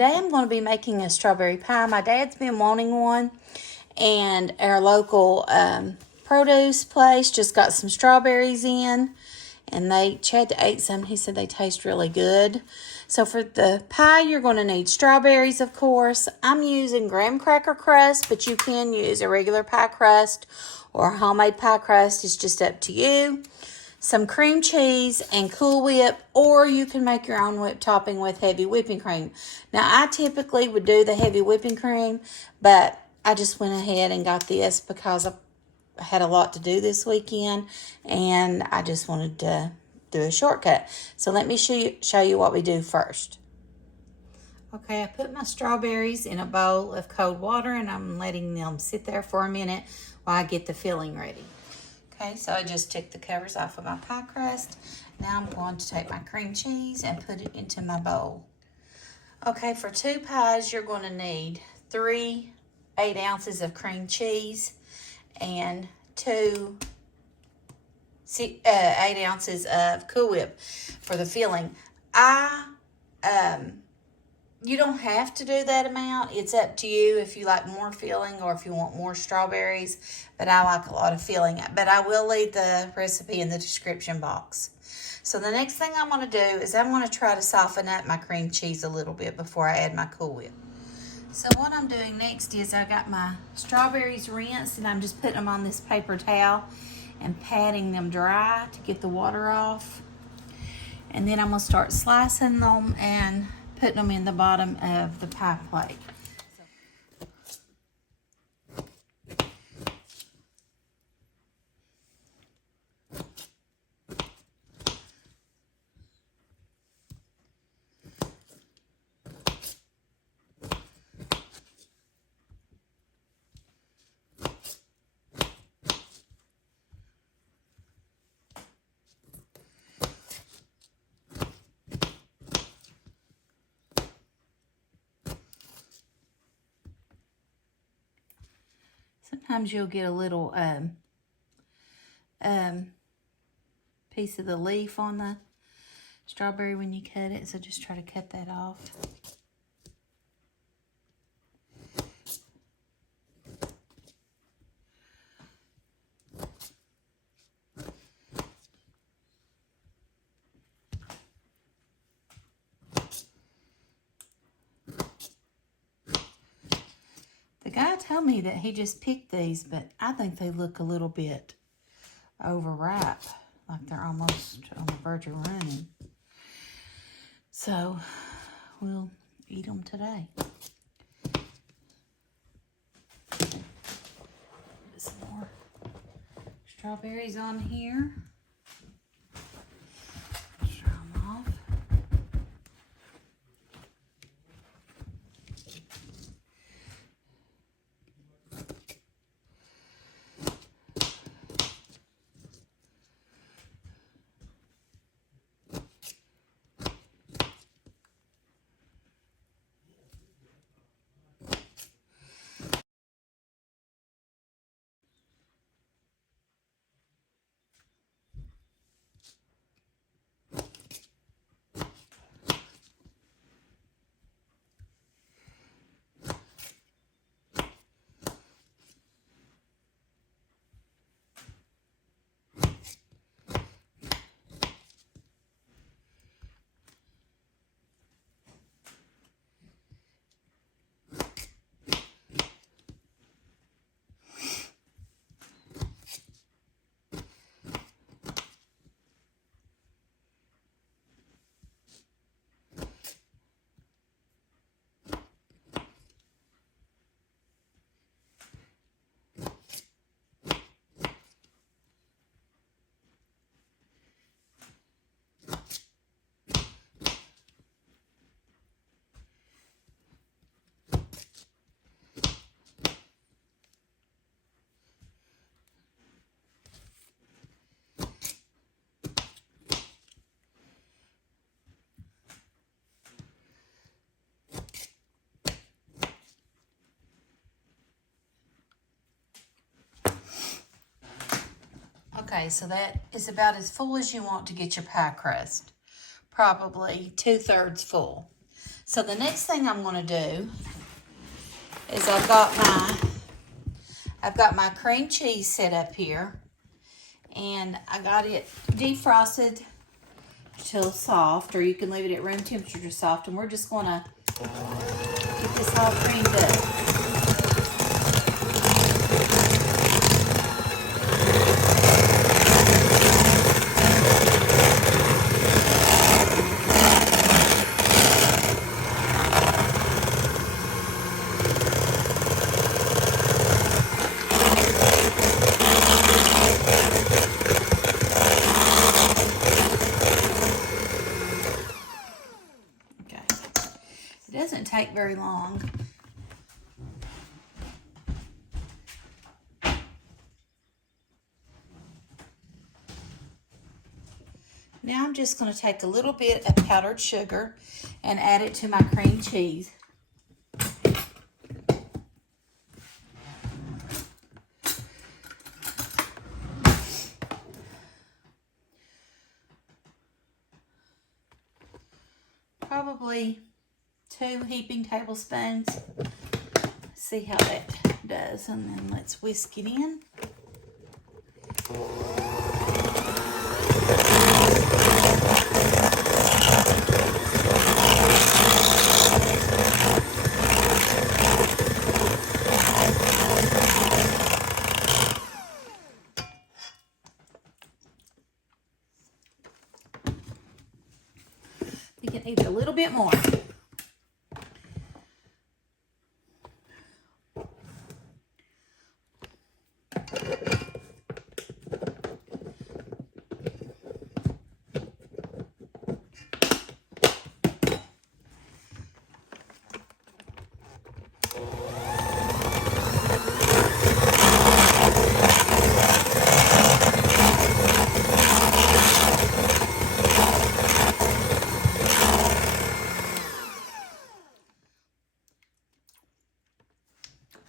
today I'm going to be making a strawberry pie. My dad's been wanting one, and our local produce place just got some strawberries in, and Chad ate some. He said they taste really good. So for the pie, you're going to need strawberries, of course. I'm using graham cracker crust, but you can use a regular pie crust or homemade pie crust. It's just up to you. Some cream cheese and Cool Whip, or you can make your own whip topping with heavy whipping cream. Now, I typically would do the heavy whipping cream, but I just went ahead and got this because I had a lot to do this weekend, and I just wanted to do a shortcut. So let me show you what we do first. Okay, I put my strawberries in a bowl of cold water, and I'm letting them sit there for a minute while I get the filling ready. Okay, so I just took the covers off of my pie crust. Now I'm going to take my cream cheese and put it into my bowl. Okay, for 2 pies, you're going to need 3 8-ounces of cream cheese and 2 8 ounces of Cool Whip for the filling. You don't have to do that amount. It's up to you if you like more filling or if you want more strawberries, but I like a lot of filling. But I will leave the recipe in the description box. So the next thing I'm going to do is I'm going to try to soften up my cream cheese a little bit before I add my Cool Whip. So what I'm doing next is I got my strawberries rinsed, and I'm just putting them on this paper towel and patting them dry to get the water off. And then I'm going to start slicing them and putting them in the bottom of the pie plate. Sometimes you'll get a little piece of the leaf on the strawberry when you cut it, so just try to cut that off. The guy told me that he just picked these, but I think they look a little bit overripe, like they're almost on the verge of running. So we'll eat them today. Put some more strawberries on here. Dry them off. Okay, so that is about as full as you want to get your pie crust. Probably 2/3 full. So the next thing I'm going to do is I've got my cream cheese set up here, and I got it defrosted till soft, or you can leave it at room temperature to soft, and we're just going to get this all creamed up. It doesn't take very long. Now I'm just going to take a little bit of powdered sugar and add it to my cream cheese. Probably 2 heaping tablespoons. See how that does, and then let's whisk it in. You can eat a little bit more.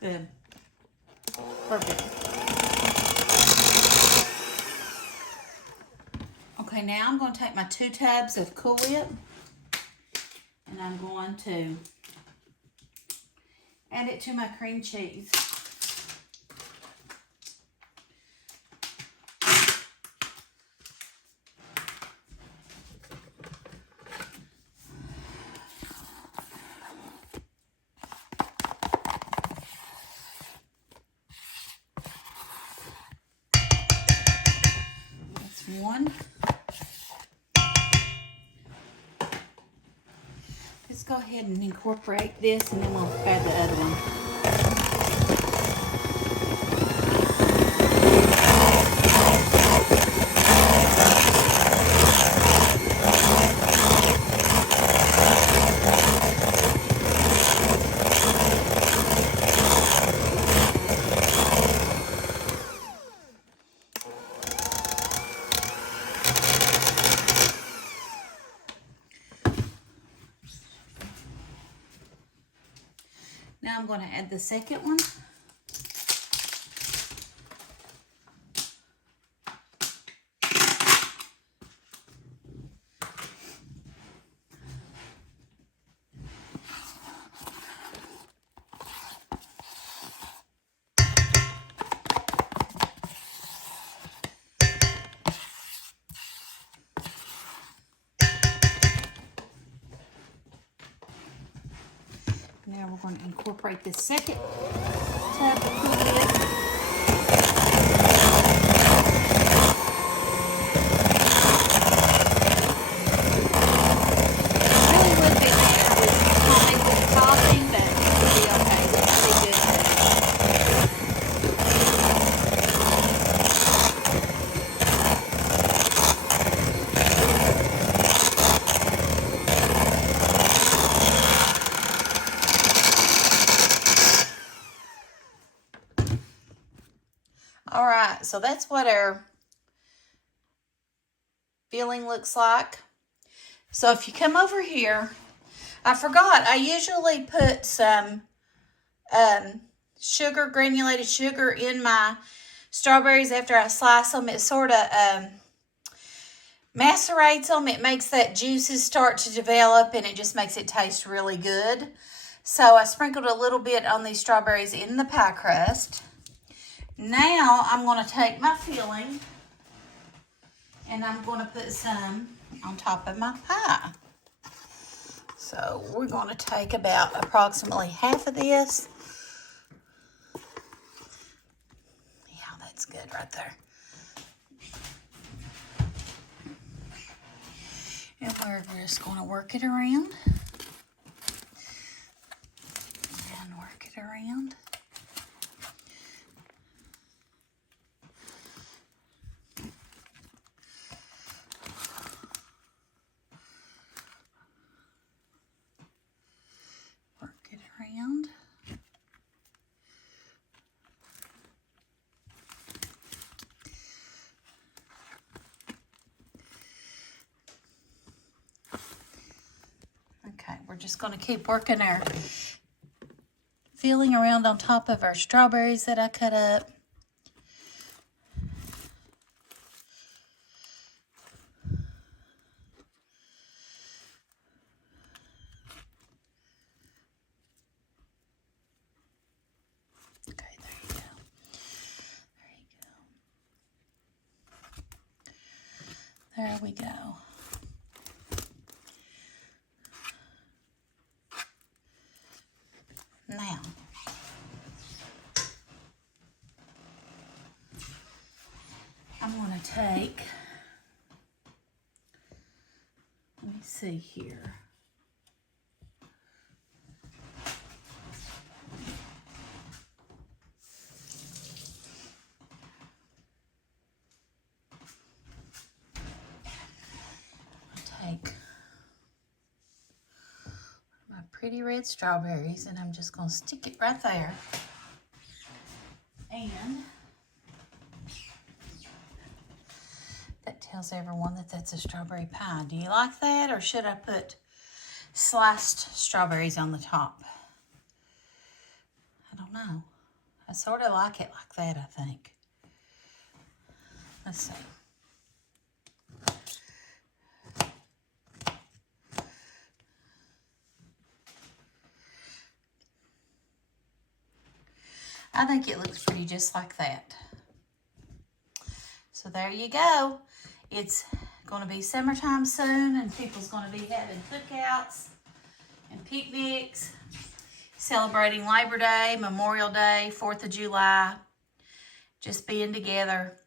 Good. Perfect. Okay, now I'm going to take my 2 tubs of Cool Whip, and I'm going to add it to my cream cheese. One. Let's go ahead and incorporate this, and then we'll add the other one. Now I'm going to add the second one. Now we're going to incorporate the second tub of Cool Whip. Really would be better with homemade topping, but it'll be okay. It'll be good. All right, so that's what our filling looks like. So if you come over here, I forgot, I usually put some sugar, granulated sugar in my strawberries after I slice them. It sort of macerates them. It makes that juices start to develop, and it just makes it taste really good. So I sprinkled a little bit on these strawberries in the pie crust. Now I'm going to take my filling and I'm going to put some on top of my pie. So we're going to take about approximately half of this. Yeah, that's good right there. And we're just going to work it around. And work it around. Around. Okay, we're just going to keep working our filling around on top of our strawberries that I cut up. There we go. Now, I'm going to take, let me see here. Take my pretty red strawberries and I'm just going to stick it right there. And that tells everyone that that's a strawberry pie. Do you like that, or should I put sliced strawberries on the top? I don't know. I sort of like it like that, I think. Let's see. I think it looks pretty just like that. So there you go. It's going to be summertime soon, and people's going to be having cookouts and picnics, celebrating Labor Day, Memorial Day, 4th of July, just being together.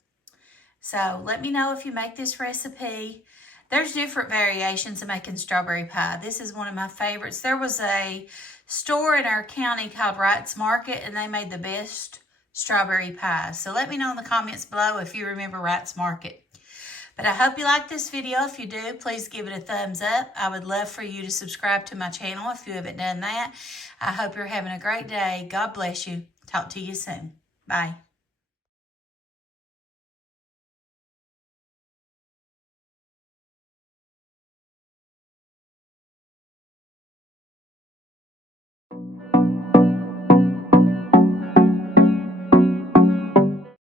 So let me know if you make this recipe. There's different variations of making strawberry pie. This is one of my favorites. There was a store in our county called Wright's Market, and they made the best strawberry pies. So let me know in the comments below if you remember Wright's Market. But I hope you like this video. If you do, please give it a thumbs up. I would love for you to subscribe to my channel if you haven't done that. I hope you're having a great day. God bless you. Talk to you soon. Bye.